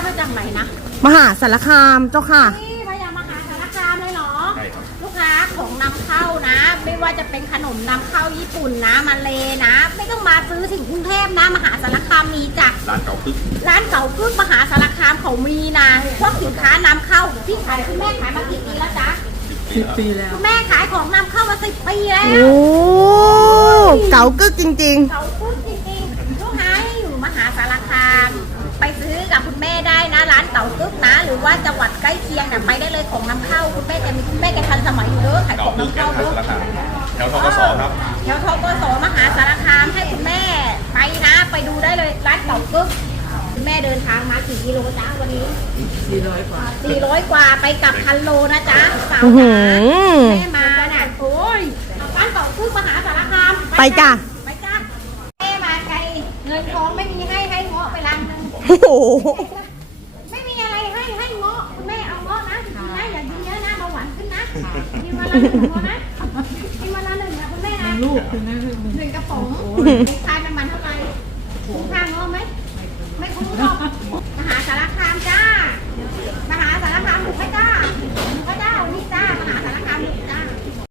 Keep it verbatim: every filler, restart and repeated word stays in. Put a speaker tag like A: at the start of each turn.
A: มาจากไหนนะ
B: มหาสารคามเจ้าค่ะ
A: นี่พยามหาสารคามเลยเหรอใช่ครับลูกค้าของนำเข้านะ ไม่ว่าจะเป็นขนมนำเข้าญี่ปุ่นนะมาเลนะ ไม่ต้องมาซื้อถึงกรุงเทพนะมหาสารคามมีจ้ะ
C: ร้านเก่าคึก
A: ร้านเก่าคึกมหาสารคามเขามีนะพวกสินค้านำเข้าที่ขายคุณแม่ขายมากี่ปีแล้วจ๊ะ
B: สิบปีแล้ว
A: คุณแม่ขายของนำเข้ามาสิบปีแล้ว
B: โอ้เก่ากึกจริง
A: ๆเก่ากึกจริงๆลูกค้าที่อยู่มหาสารคามไปซื้อกับคุณแม่ได้นะร้านเก่ากึกนะหรือว่าจังหวัดใกล้เคียงเนี่ยไปได้เลยของนำเข้าคุณแม่แกมีคุณแม่แกทันสมัยอยู่เด้อขายของนำเข้าเด้อ
C: แถวทกศครับ
A: แถวทกสมหาสารคามให้คุณแม่ไปนะไปดูได้เลยร้านเก่ากึกคุณแม่เดินทางมากี่กิโลจ้าวันนี้สี่ร้อยกว่าสี่ร้อยกว่าไปกลับพันโลนะจ๊ะสาวจ๋าแม่มาน่ะโอ้ยร้านเก่ากึกมหาสารคาม
B: ไปจ้ะ
A: ไปจ้ะแม่มาไกลเงินทองไม่มีให้ให้เงาะไปลังนึง
B: โอ้โห
A: ไม่มีอะไรให้ให้เงาะคุณแม่เอาเงาะนะกินนะอย่ากินเยอะนะเบาหวานขึ้นนะกินวันละหนึ่งเงาะนะกินวันละหนึ่งนะคุณแม่นะลูกหนึ่งกระป๋องไอ้ทานมันมันเท่าไหร่คุ้มค่าเงาะไหมไม่คุ้มหรอก